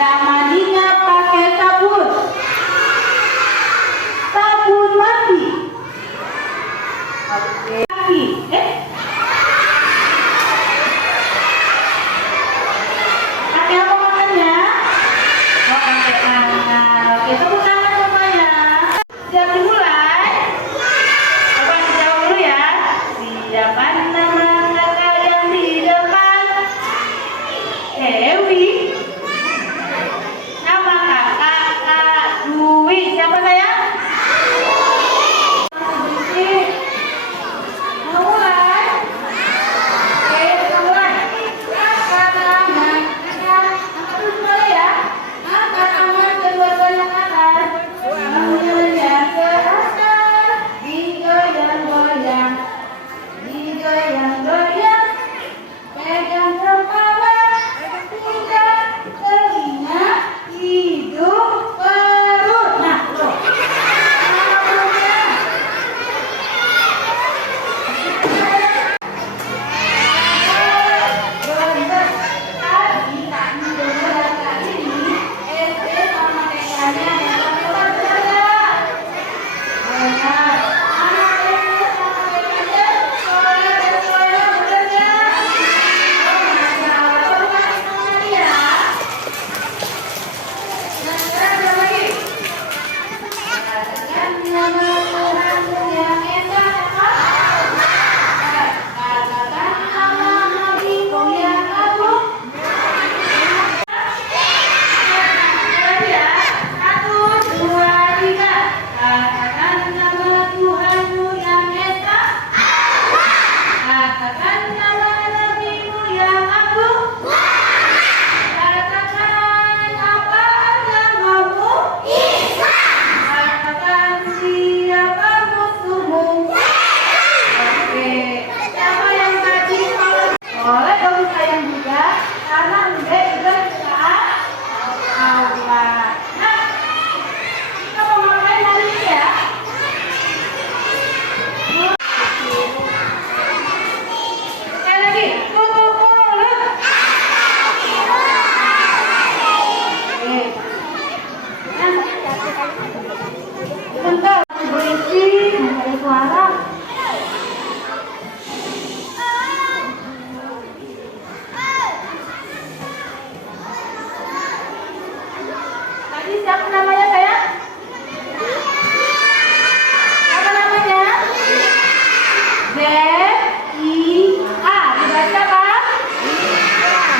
Ya mandinya pakai sabun. Sabun mandi. Oke. Kaki. Pakai apa makannya? Oh, pakai tangan. Oke, tepuk tangan semuanya. Siap dimulai? Coba dijawab dulu ya. Siapa nama kakak yang di depan? Dewi. Nama kakak Kak Dwi. Siapa sayang? Mau mulai? Oke, kita mulai. Angkat tangan, terus mulai ya. Angkat tangan kedua-duanya ke atas. Tangannya ke atas. Digoyang-goyang, digoyang-goyang. Pegang kepala, pundak, telinga, hidung, perut. Nah, tuh. Mana perutnya? Bener. Tadi kami dengar kali ini SD sama TK-nya benar benar. Benar. Anak SD sama TK-nya sekolah benar ya. Katakan nama nabimu yang agung. Katakan apa agamamu? Katakan siapa musuhmu? Oke, siapa yang tadi boleh dong sayang juga, karena udah juga Allah. Nah, kita mau ngapain hari ini ya? Sekali lagi, tutup mulut. Oke. Bentar, berisik, nggak ada suara. Tadi siapa namanya sayang? Apa namanya? Z-I-A. Dibaca Pak?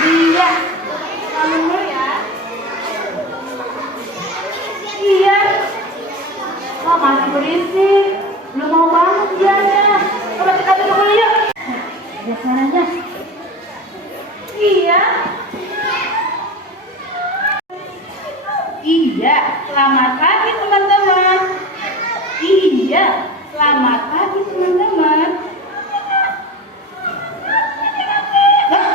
Iya. Kamu dulu ya. Iya. Oh, masih berisik. Belum mau bangun dianya. Coba kita duduk dulu yuk. Ada suaranya. Iya. Iya, selamat pagi teman-teman. Iya, selamat pagi teman-teman. Hah?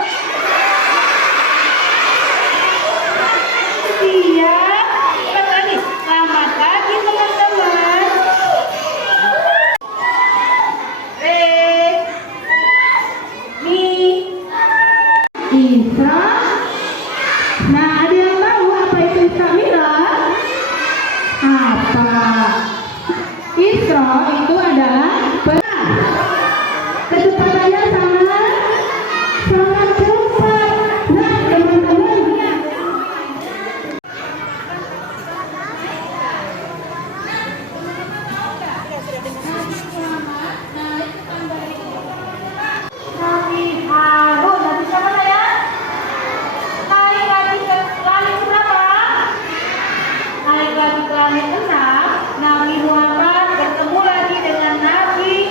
Iya, apa tadi? Selamat pagi teman-teman. Isra. Nah, ada yang tahu apa itu Isra Mi'raj? Apa? Isra itu adalah kecepatannya sangat cepat. Nah, teman-teman, Nabi Harun, Nabi siapa saya? Naik lagi ke langit berapa? Naik lagi ke langit 6. Nabi Muhammad bertemu lagi dengan Nabi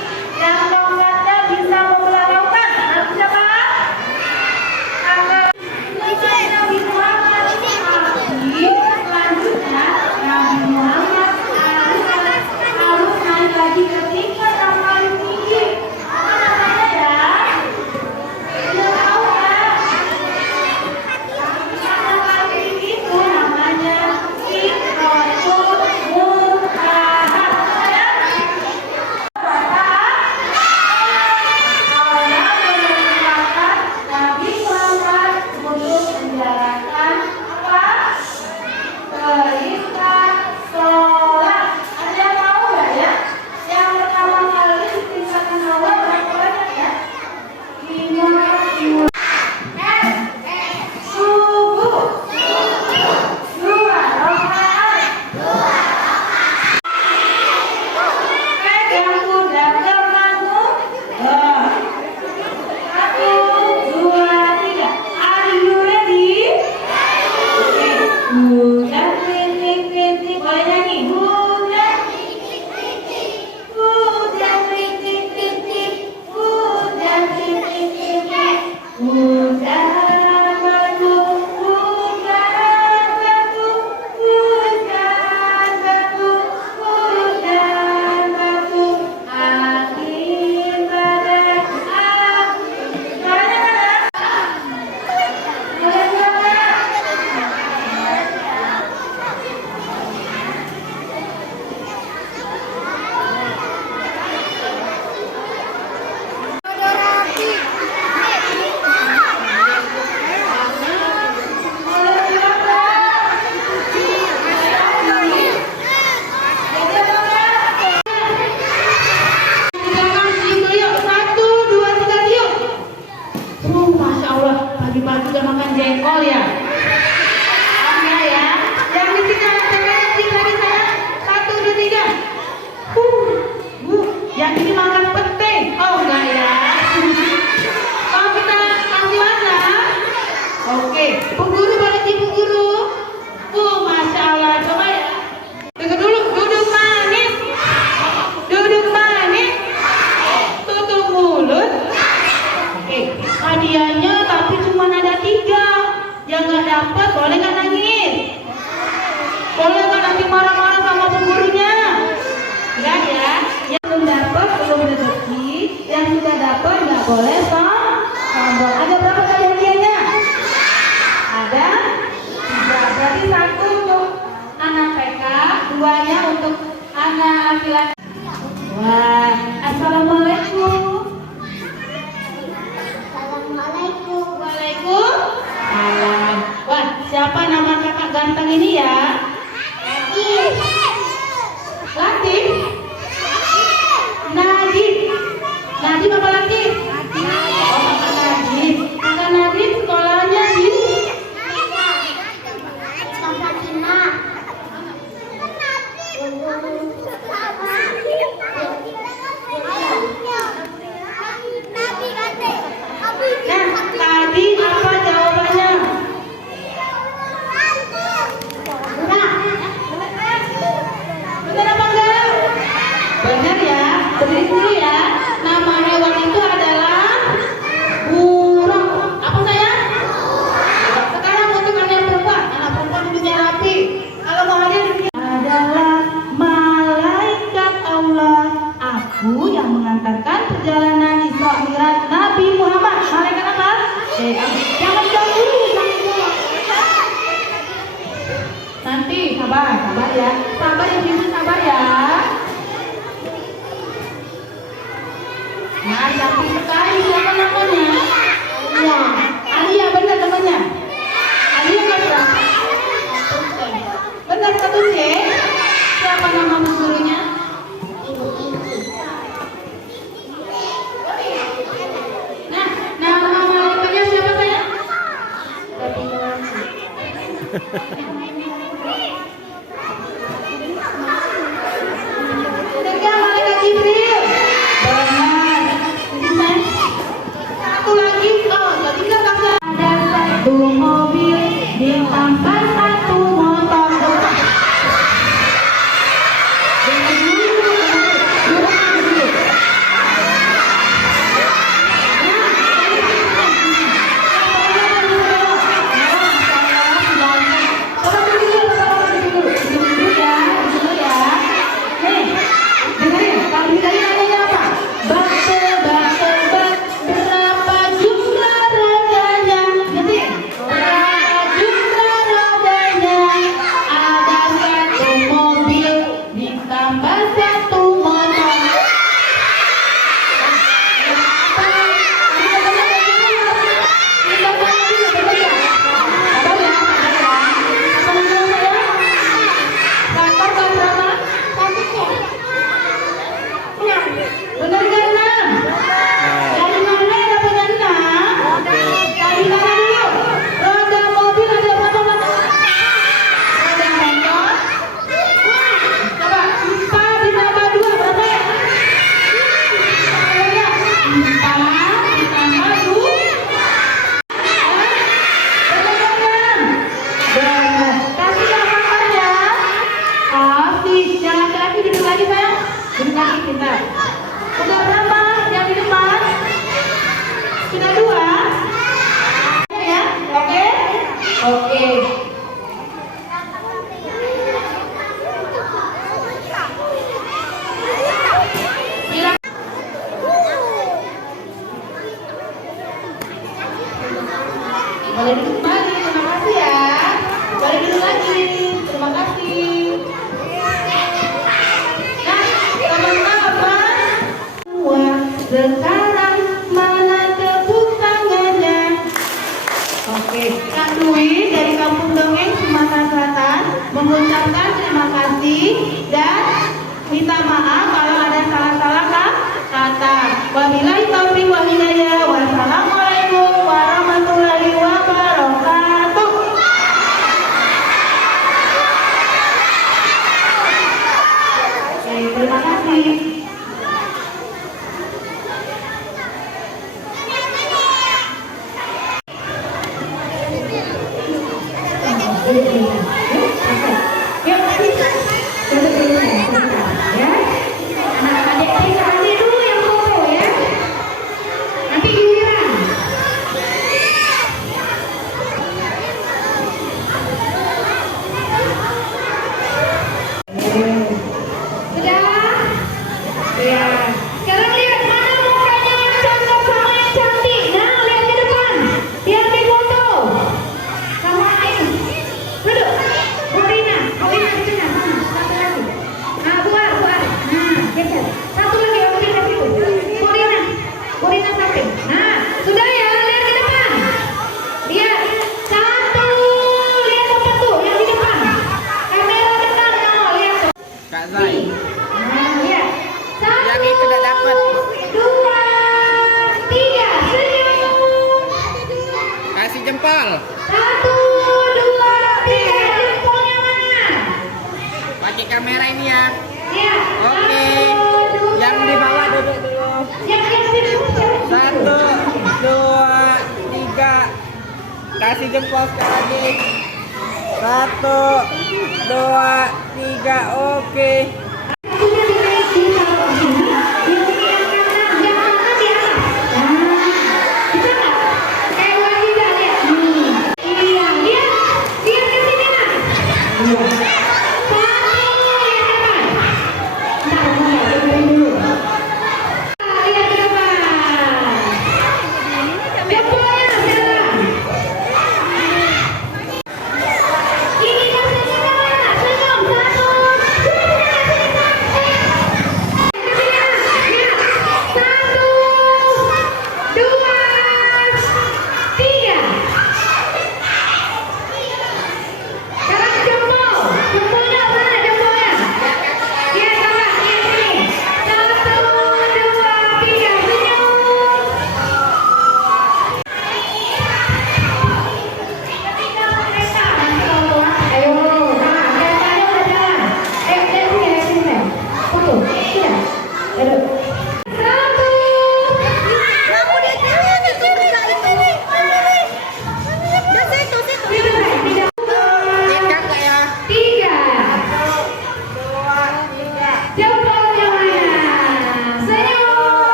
laki-laki. Wah, assalamualaikum. Assalamualaikum. Waalaikumsalam. Wah, siapa nama kakak ganteng ini ya? Latif. Najib. Najib apa Latif? Oh, kakak Najib. Kakak Najib sekolahnya di Nah, tadi apa jawabannya? Benar apa enggak? Benar ya. Berdiri dulu ya. Nama hewan itu adalah burung. Apa sayang? Sekarang untuk anak perempuan. Anak perempuan duduknya rapi. Kalau mau hadir adalah malaikat Allah. Aku yang mengantarkan perjalanan Isra Mi'raj Nabi Muhammad. Malaikat apa? Jangan jauh dulu, jangan jauh. Nanti sabar ya. Sabar ya, Bibi, sabar ya. Nah, cantik sekali. Siapa namanya? Ya, Alia, benar namanya. Alia kan berapa? Benar satu C. Siapa nama gurunya? Nah, nama malaikatnya siapa sayang? Benar malaikat Jibril? Benar. Satu lagi, jadi nggak bisa. Ada satu mobil ditambah satu motor. Benar kan, Nam? Dari mana dapatnya enam? Dari mana dulu? Roda mobil ada berapa motor? Roda motor? Coba 4 ditambah 2 berapa ya? 4 ditambah 2. Benar kan, Nam? Benar. Kasih yang makan ya. Kasih. Yang laki-laki duduk lagi sayang. Duduk lagi pintar. Sudah berapa yang di depan? Sudah 2? Ya, oke? Oke. Boleh duduk kembali, terima kasih ya. Boleh duduk lagi, terima kasih. Nah, teman-teman, sekarang mana tepuk tangannya? Oke, Kak Dwi dari Kampung Dongeng Sumatera Selatan mengucapkan terima kasih dan minta maaf kalau ada salah-salah kata. Wabillahi taufiq wal hidayah. Wassalamualaikum warahmatullahi wabarakatuh. Oke, terima kasih. Duduk. ya. Iya. Oke. Satu, Yang di bawah duduk dulu. Yang sini. 1, 2, 3. Kasih jempol sekali lagi. 1, 2, 3. Oke. Satunya di taruh sini. Yang ini yang kanan di atas. Nah, bisa nggak? Kayak lagi nggak lihat? Iya, lihat ke sini nak. Iya. Satu, lihat ke depan. Nah, dengerin dulu. Lihat ke depan. Jempolnya jalan. Ini ke sini mana? Senyum. 1,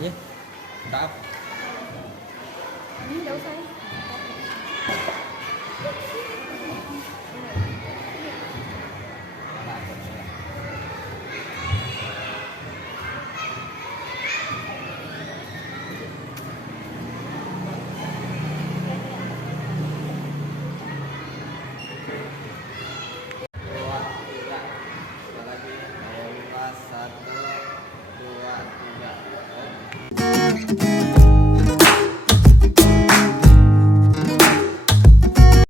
Iya. Maaf. Ini enggak usah ya.